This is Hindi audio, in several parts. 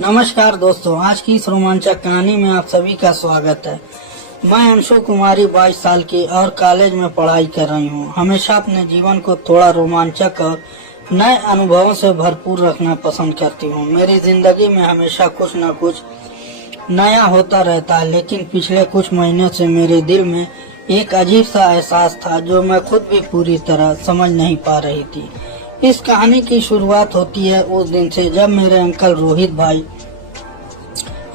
नमस्कार दोस्तों, आज की इस रोमांचक कहानी में आप सभी का स्वागत है। मैं अंशु कुमारी 22 साल की और कॉलेज में पढ़ाई कर रही हूँ। हमेशा अपने जीवन को थोड़ा रोमांचक और नए अनुभवों से भरपूर रखना पसंद करती हूँ। मेरी जिंदगी में हमेशा कुछ न कुछ नया होता रहता है, लेकिन पिछले कुछ महीनों से मेरे दिल में एक अजीब सा एहसास था जो मैं खुद भी पूरी तरह समझ नहीं पा रही थी। इस कहानी की शुरुआत होती है उस दिन से जब मेरे अंकल रोहित भाई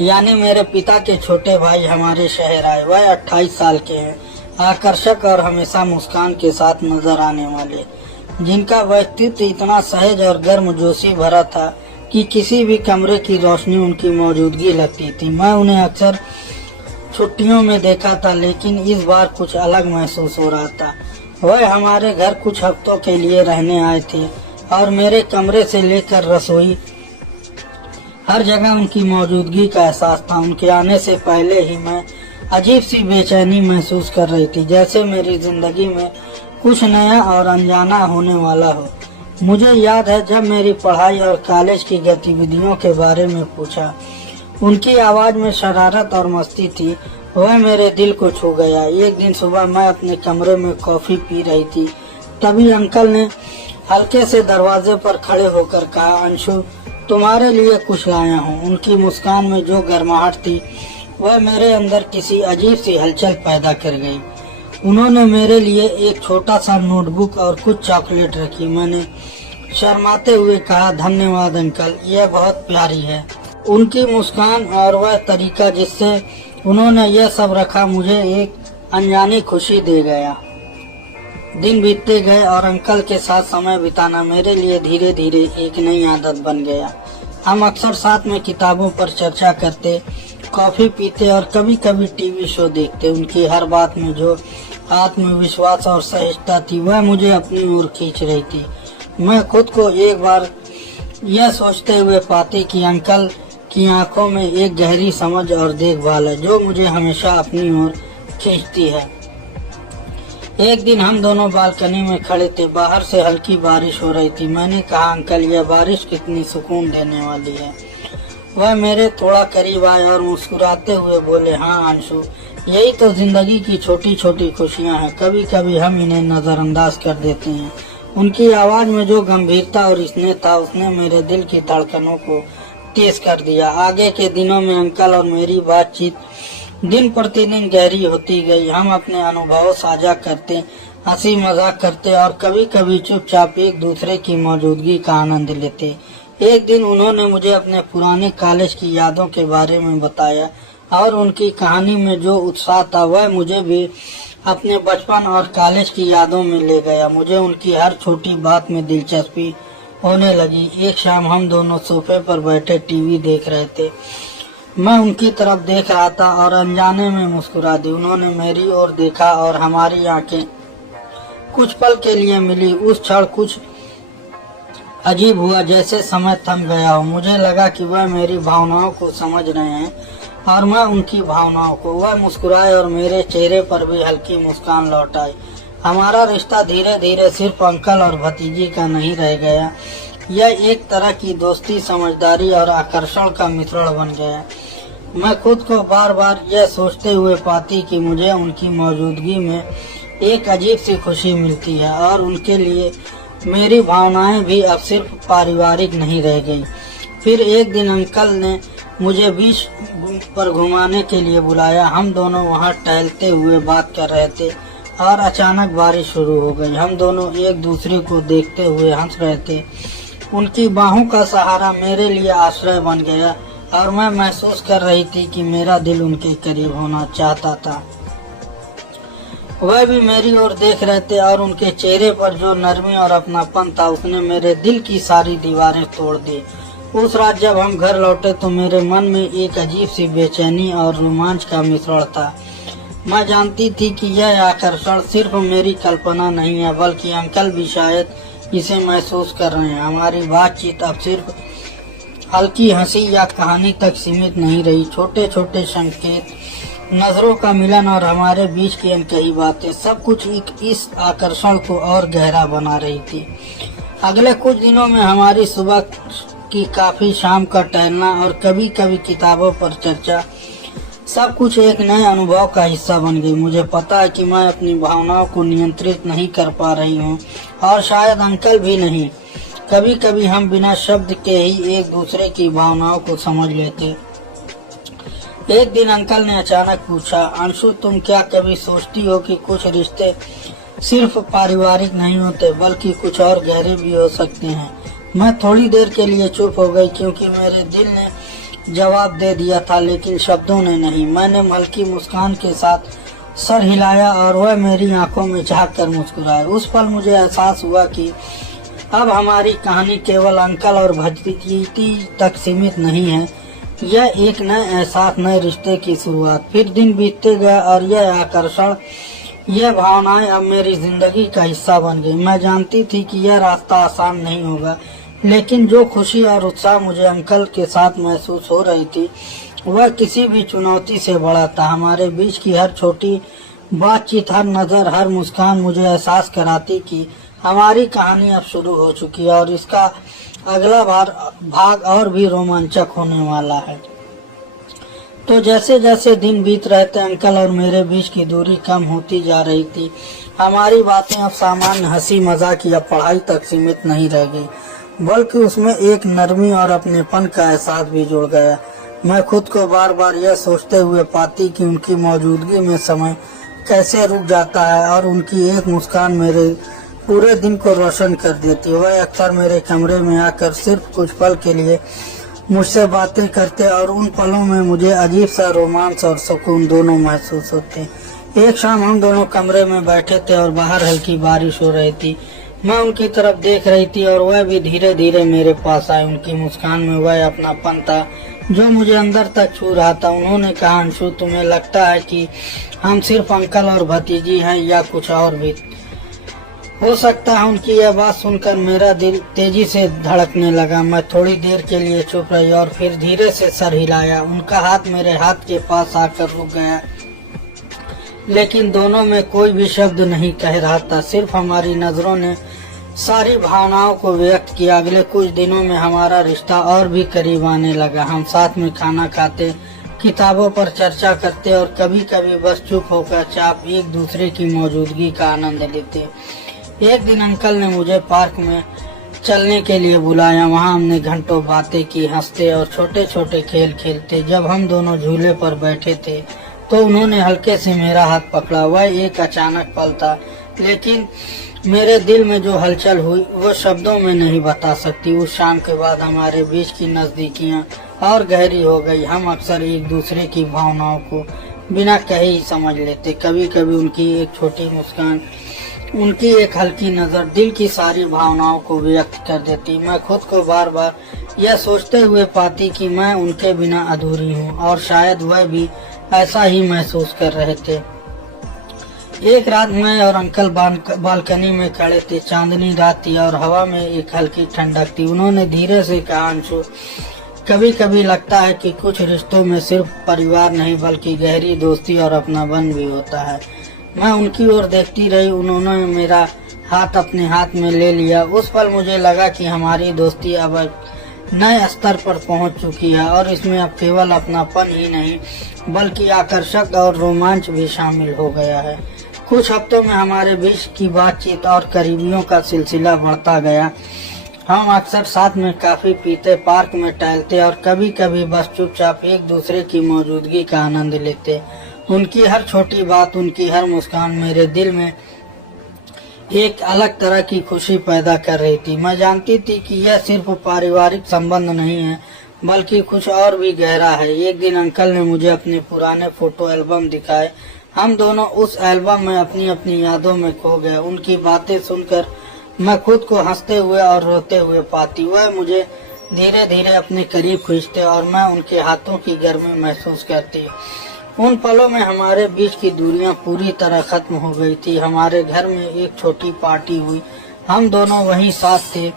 यानी मेरे पिता के छोटे भाई हमारे शहर आए। वह 28 साल के हैं, आकर्षक और हमेशा मुस्कान के साथ नजर आने वाले, जिनका व्यक्तित्व इतना सहज और गर्मजोशी भरा था कि किसी भी कमरे की रोशनी उनकी मौजूदगी लगती थी। मैं उन्हें अक्सर छुट्टियों में देखा था, लेकिन इस बार कुछ अलग महसूस हो रहा था। वह हमारे घर कुछ हफ्तों के लिए रहने आए थे और मेरे कमरे से लेकर रसोई हर जगह उनकी मौजूदगी का एहसास था। उनके आने से पहले ही मैं अजीब सी बेचैनी महसूस कर रही थी, जैसे मेरी जिंदगी में कुछ नया और अनजाना होने वाला हो। मुझे याद है जब मेरी पढ़ाई और कॉलेज की गतिविधियों के बारे में पूछा। उनकी आवाज में शरारत और मस्ती थी। वह मेरे दिल को छू गया। एक दिन सुबह मैं अपने कमरे में कॉफी पी रही थी, तभी अंकल ने हल्के से दरवाजे पर खड़े होकर कहा, अंशु, तुम्हारे लिए कुछ लाया हूँ। उनकी मुस्कान में जो गर्माहट थी वह मेरे अंदर किसी अजीब सी हलचल पैदा कर गई। उन्होंने मेरे लिए एक छोटा सा नोटबुक और कुछ चॉकलेट रखी। मैंने शर्माते हुए कहा, धन्यवाद अंकल, यह बहुत प्यारी है। उनकी मुस्कान और वह तरीका जिससे उन्होंने यह सब रखा मुझे एक अनजानी खुशी दे गया। दिन बीतते गए और अंकल के साथ समय बिताना मेरे लिए धीरे धीरे एक नई आदत बन गया। हम अक्सर साथ में किताबों पर चर्चा करते, कॉफी पीते और कभी कभी टीवी शो देखते। उनकी हर बात में जो आत्मविश्वास और सहजता थी वह मुझे अपनी ओर खींच रही थी। मैं खुद को एक बार यह सोचते हुए पाती कि अंकल की आंखों में एक गहरी समझ और देखभाल है जो मुझे हमेशा अपनी ओर खींचती है। एक दिन हम दोनों बालकनी में खड़े थे। बाहर से हल्की बारिश हो रही थी। मैंने कहा, अंकल, यह बारिश कितनी सुकून देने वाली है। वह मेरे थोड़ा करीब आए और मुस्कुराते हुए बोले, हाँ अंशु, यही तो जिंदगी की छोटी छोटी खुशियाँ हैं। कभी कभी हम इन्हें नजरअंदाज कर देते हैं। उनकी आवाज में जो गंभीरता और स्नेह था उसने मेरे दिल की धड़कनों को तेज कर दिया। आगे के दिनों में अंकल और मेरी बातचीत दिन प्रतिदिन गहरी होती गई। हम अपने अनुभव साझा करते, हंसी मजाक करते और कभी कभी चुपचाप एक दूसरे की मौजूदगी का आनंद लेते। एक दिन उन्होंने मुझे अपने पुराने कॉलेज की यादों के बारे में बताया और उनकी कहानी में जो उत्साह था वह मुझे भी अपने बचपन और कॉलेज की यादों में ले गया। मुझे उनकी हर छोटी बात में दिलचस्पी होने लगी। एक शाम हम दोनों सोफे पर बैठे टीवी देख रहे थे। मैं उनकी तरफ देख रहा था और अनजाने में मुस्कुरा दी। उन्होंने मेरी ओर देखा और हमारी आंखें कुछ पल के लिए मिली। उस क्षण कुछ अजीब हुआ, जैसे समय थम गया हो। मुझे लगा कि वह मेरी भावनाओं को समझ रहे हैं और मैं उनकी भावनाओं को। वह मुस्कुराए और मेरे चेहरे पर भी हल्की मुस्कान लौट आई। हमारा रिश्ता धीरे धीरे सिर्फ अंकल और भतीजी का नहीं रह गया। यह एक तरह की दोस्ती, समझदारी और आकर्षण का मिश्रण बन गया। मैं खुद को बार बार यह सोचते हुए पाती कि मुझे उनकी मौजूदगी में एक अजीब सी खुशी मिलती है और उनके लिए मेरी भावनाएं भी अब सिर्फ पारिवारिक नहीं रह गई। फिर एक दिन अंकल ने मुझे बीच पर घुमाने के लिए बुलाया। हम दोनों वहां टहलते हुए बात कर रहे थे और अचानक बारिश शुरू हो गई। हम दोनों एक दूसरे को देखते हुए हंस रहे थे। उनकी बाहों का सहारा मेरे लिए आश्रय बन गया और मैं महसूस कर रही थी कि मेरा दिल उनके करीब होना चाहता था। वह भी मेरी ओर देख रहे थे और उनके चेहरे पर जो नरमी और अपनापन था उसने मेरे दिल की सारी दीवारें तोड़ दी। उस रात जब हम घर लौटे तो मेरे मन में एक अजीब सी बेचैनी और रोमांच का मिश्रण था। मैं जानती थी कि यह आकर्षण सिर्फ मेरी कल्पना नहीं है, बल्कि अंकल भी शायद इसे महसूस कर रहे हैं। हमारी बातचीत अब सिर्फ हल्की हंसी या कहानी तक सीमित नहीं रही। छोटे छोटे संकेत, नजरों का मिलन और हमारे बीच की अनकही बातें, सब कुछ इस आकर्षण को और गहरा बना रही थी। अगले कुछ दिनों में हमारी सुबह की काफी, शाम का टहलना और कभी कभी किताबों पर चर्चा, सब कुछ एक नए अनुभव का हिस्सा बन गई। मुझे पता है कि मैं अपनी भावनाओं को नियंत्रित नहीं कर पा रही हूँ और शायद अंकल भी नहीं। कभी कभी हम बिना शब्द के ही एक दूसरे की भावनाओं को समझ लेते। एक दिन अंकल ने अचानक पूछा, अंशु तुम क्या कभी सोचती हो कि कुछ रिश्ते सिर्फ पारिवारिक नहीं होते बल्कि कुछ और गहरे भी हो सकते हैं। मैं थोड़ी देर के लिए चुप हो गई क्योंकि मेरे दिल ने जवाब दे दिया था लेकिन शब्दों ने नहीं। मैंने हल्की मुस्कान के साथ सर हिलाया और वह मेरी आंखों में झांक कर मुस्कुराए। उस पल मुझे एहसास हुआ कि अब हमारी कहानी केवल अंकल और भतीजी तक सीमित नहीं है, यह एक नए एहसास, नए रिश्ते की शुरुआत। फिर दिन बीतते गए और यह आकर्षण, यह भावनाएं अब मेरी जिंदगी का हिस्सा बन गई। मैं जानती थी कि यह रास्ता आसान नहीं होगा, लेकिन जो खुशी और उत्साह मुझे अंकल के साथ महसूस हो रही थी वह किसी भी चुनौती से बड़ा था। हमारे बीच की हर छोटी बातचीत, हर नजर, हर मुस्कान मुझे एहसास कराती कि हमारी कहानी अब शुरू हो चुकी है और इसका अगला भाग और भी रोमांचक होने वाला है। तो जैसे जैसे दिन बीत रहे थे अंकल और मेरे बीच की दूरी कम होती जा रही थी। हमारी बातें अब सामान्य हंसी मजाक या पढ़ाई तक सीमित नहीं रह गई, बल्कि उसमें एक नरमी और अपनेपन का एहसास भी जुड़ गया। मैं खुद को बार बार यह सोचते हुए पाती कि उनकी मौजूदगी में समय कैसे रुक जाता है और उनकी एक मुस्कान मेरे पूरे दिन को रोशन कर देती। वह अक्सर मेरे कमरे में आकर सिर्फ कुछ पल के लिए मुझसे बातें करते और उन पलों में मुझे अजीब सा रोमांस और सुकून दोनों महसूस होते। एक शाम हम दोनों कमरे में बैठे थे और बाहर हल्की बारिश हो रही थी। मैं उनकी तरफ देख रही थी और वह भी धीरे धीरे मेरे पास आए। उनकी मुस्कान में वह अपनापन था जो मुझे अंदर तक छू रहा था। उन्होंने कहा, अंशु तुम्हें लगता है कि हम सिर्फ अंकल और भतीजी हैं या कुछ और भी हो सकता है। उनकी यह बात सुनकर मेरा दिल तेजी से धड़कने लगा। मैं थोड़ी देर के लिए चुप रही और फिर धीरे से सर हिलाया। उनका हाथ मेरे हाथ के पास आकर रुक गया, लेकिन दोनों में कोई भी शब्द नहीं कह रहा था, सिर्फ हमारी नजरों ने सारी भावनाओं को व्यक्त किया। अगले कुछ दिनों में हमारा रिश्ता और भी करीब आने लगा। हम साथ में खाना खाते, किताबों पर चर्चा करते और कभी कभी बस चुप होकर चाप एक दूसरे की मौजूदगी का आनंद लेते। एक दिन अंकल ने मुझे पार्क में चलने के लिए बुलाया। वहां हमने घंटों बातें की, हंसते और छोटे छोटे खेल खेलते। जब हम दोनों झूले पर बैठे थे तो उन्होंने हल्के से मेरा हाथ पकड़ा। वह एक अचानक पल था, लेकिन मेरे दिल में जो हलचल हुई वो शब्दों में नहीं बता सकती। उस शाम के बाद हमारे बीच की नजदीकियां और गहरी हो गई। हम अक्सर एक दूसरे की भावनाओं को बिना कहे ही समझ लेते। कभी कभी उनकी एक छोटी मुस्कान, उनकी एक हल्की नजर दिल की सारी भावनाओं को व्यक्त कर देती। मैं खुद को बार बार यह सोचते हुए पाती कि मैं उनके बिना अधूरी हूँ और शायद वह भी ऐसा ही महसूस कर रहे थे। एक रात मैं और अंकल बालकनी में खड़े थे। चांदनी रात थी और हवा में एक हल्की ठंडक थी। उन्होंने धीरे से कहा, अंशु कभी कभी लगता है कि कुछ रिश्तों में सिर्फ परिवार नहीं बल्कि गहरी दोस्ती और अपनापन भी होता है। मैं उनकी ओर देखती रही। उन्होंने मेरा हाथ अपने हाथ में ले लिया। उस पल मुझे लगा कि हमारी दोस्ती अब नए स्तर पर पहुंच चुकी है और इसमें अब केवल अपनापन ही नहीं बल्कि आकर्षक और रोमांच भी शामिल हो गया है। कुछ हफ्तों में हमारे बीच की बातचीत और करीबियों का सिलसिला बढ़ता गया। हम अक्सर साथ में काफी पीते, पार्क में टहलते और कभी कभी बस चुपचाप एक दूसरे की मौजूदगी का आनंद लेते। उनकी हर छोटी बात, उनकी हर मुस्कान मेरे दिल में एक अलग तरह की खुशी पैदा कर रही थी। मैं जानती थी कि यह सिर्फ पारिवारिक संबंध नहीं है बल्कि कुछ और भी गहरा है। एक दिन अंकल ने मुझे अपने पुराने फोटो एल्बम दिखाए। हम दोनों उस एल्बम में अपनी अपनी यादों में खो गए। उनकी बातें सुनकर मैं खुद को हंसते हुए और रोते हुए पाती। वह मुझे धीरे धीरे अपने करीब खींचते और मैं उनके हाथों की गर्मी महसूस करती। उन पलों में हमारे बीच की दूरियां पूरी तरह खत्म हो गई थी। हमारे घर में एक छोटी पार्टी हुई। हम दोनों वहीं साथ थे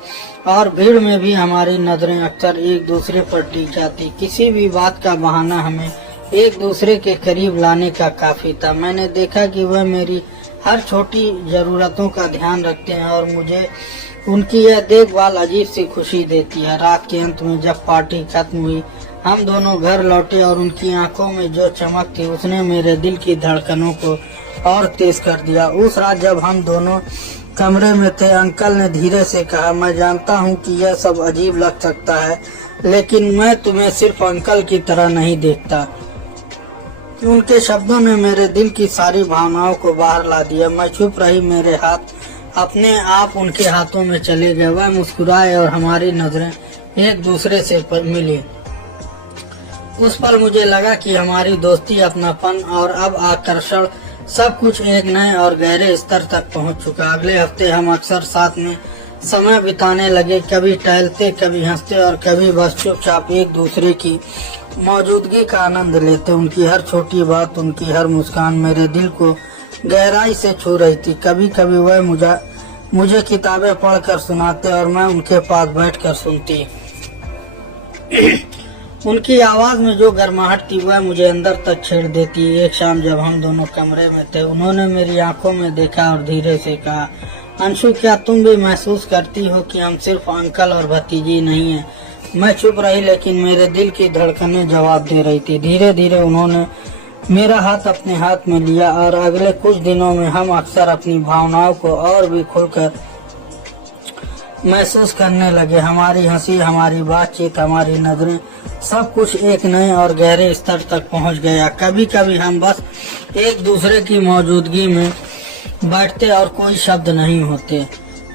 और भीड़ में भी हमारी नजरें अक्सर एक दूसरे पर टिक जाती। किसी भी बात का बहाना हमें एक दूसरे के करीब लाने का काफी था। मैंने देखा कि वह मेरी हर छोटी जरूरतों का ध्यान रखते हैं और मुझे उनकी यह देखभाल अजीब सी खुशी देती है। रात के अंत में जब पार्टी खत्म हुई, हम दोनों घर लौटे और उनकी आंखों में जो चमक थी उसने मेरे दिल की धड़कनों को और तेज कर दिया। उस रात जब हम दोनों कमरे में थे, अंकल ने धीरे से कहा, मैं जानता हूँ कि यह सब अजीब लग सकता है, लेकिन मैं तुम्हें सिर्फ अंकल की तरह नहीं देखता। उनके शब्दों ने मेरे दिल की सारी भावनाओं को बाहर ला दिया। मैं चुप रही, मेरे हाथ अपने आप उनके हाथों में चले गए। वह मुस्कुराए और हमारी नजरें एक दूसरे से मिली। उस पल मुझे लगा कि हमारी दोस्ती, अपनापन और अब आकर्षण सब कुछ एक नए और गहरे स्तर तक पहुंच चुका। अगले हफ्ते हम अक्सर साथ में समय बिताने लगे, कभी टहलते, कभी हंसते और कभी बस चुपचाप एक दूसरे की मौजूदगी का आनंद लेते। उनकी हर छोटी बात, उनकी हर मुस्कान मेरे दिल को गहराई से छू रही थी। कभी कभी वह मुझे किताबें पढ़कर सुनाते और मैं उनके पास बैठकर सुनती। उनकी आवाज में जो गर्माहट थी वह मुझे अंदर तक छेड़ देती। एक शाम जब हम दोनों कमरे में थे, उन्होंने मेरी आंखों में देखा और धीरे से कहा, अंशु, क्या तुम भी महसूस करती हो कि हम सिर्फ अंकल और भतीजी नहीं हैं? मैं चुप रही, लेकिन मेरे दिल की धड़कनें जवाब दे रही थी। धीरे धीरे उन्होंने मेरा हाथ अपने हाथ में लिया और अगले कुछ दिनों में हम अक्सर अपनी भावनाओं को और भी खुलकर महसूस करने लगे। हमारी हंसी, हमारी बातचीत, हमारी नजरें, सब कुछ एक नए और गहरे स्तर तक पहुंच गया। कभी कभी हम बस एक दूसरे की मौजूदगी में बैठते और कोई शब्द नहीं होते,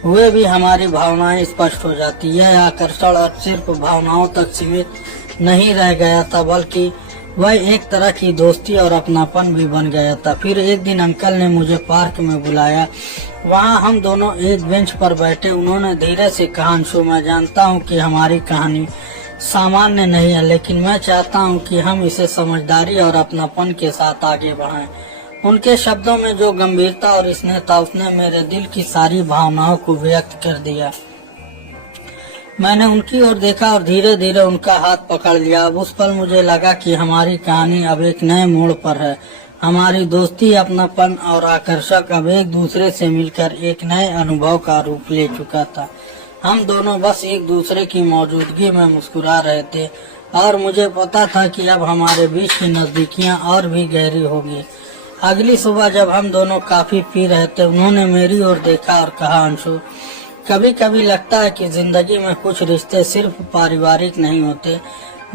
वे भी हमारी भावनाएं स्पष्ट हो जाती। यह आकर्षण अब सिर्फ भावनाओं तक सीमित नहीं रह गया था, बल्कि वह एक तरह की दोस्ती और अपनापन भी बन गया था। फिर एक दिन अंकल ने मुझे पार्क में बुलाया। वहां हम दोनों एक बेंच पर बैठे। उन्होंने धीरे से कहा, अंशु, मैं जानता हूं कि हमारी कहानी सामान्य नहीं है, लेकिन मैं चाहता हूं कि हम इसे समझदारी और अपनापन के साथ आगे बढ़ाएं। उनके शब्दों में जो गंभीरता और स्नेह था, उसने मेरे दिल की सारी भावनाओं को व्यक्त कर दिया। मैंने उनकी ओर देखा और धीरे धीरे उनका हाथ पकड़ लिया। अब उस पल मुझे लगा कि हमारी कहानी अब एक नए मोड़ पर है। हमारी दोस्ती, अपनापन और आकर्षक अब एक दूसरे से मिलकर एक नए अनुभव का रूप ले चुका था। हम दोनों बस एक दूसरे की मौजूदगी में मुस्कुरा रहे थे और मुझे पता था कि अब हमारे बीच की नजदीकियां और भी गहरी होगी। अगली सुबह जब हम दोनों काफी पी रहे थे, उन्होंने मेरी ओर देखा और कहा, अंशु, कभी कभी लगता है कि जिंदगी में कुछ रिश्ते सिर्फ पारिवारिक नहीं होते,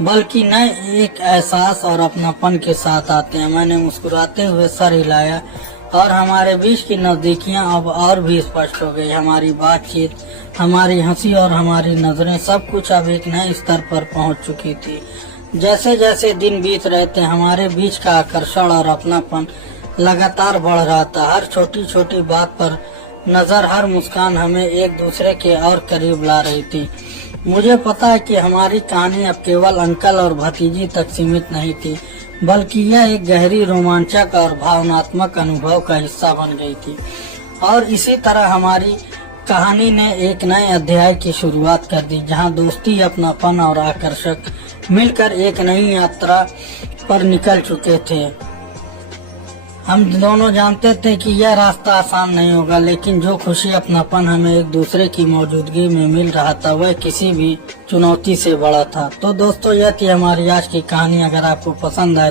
बल्कि नए एक एहसास और अपनापन के साथ आते हैं। मैंने मुस्कुराते हुए सर हिलाया और हमारे बीच की नजदीकियां अब और भी स्पष्ट हो गई। हमारी बातचीत, हमारी हंसी और हमारी नजरें, सब कुछ अब एक नए स्तर पर पहुंच चुकी थी। जैसे जैसे दिन बीत रहे थे, हमारे बीच का आकर्षण और अपनापन लगातार बढ़ रहा था। हर छोटी छोटी बात पर नजर, हर मुस्कान हमें एक दूसरे के और करीब ला रही थी। मुझे पता है कि हमारी कहानी अब केवल अंकल और भतीजी तक सीमित नहीं थी, बल्कि यह एक गहरी, रोमांचक और भावनात्मक अनुभव का हिस्सा बन गई थी। और इसी तरह हमारी कहानी ने एक नए अध्याय की शुरुआत कर दी, जहां दोस्ती, अपनापन और आकर्षक मिलकर एक नई यात्रा पर निकल चुके थे। हम दोनों जानते थे कि यह रास्ता आसान नहीं होगा, लेकिन जो खुशी, अपनापन हमें एक दूसरे की मौजूदगी में मिल रहा था, वह किसी भी चुनौती से बड़ा था। तो दोस्तों, यह थी हमारी आज की कहानी। अगर आपको पसंद आए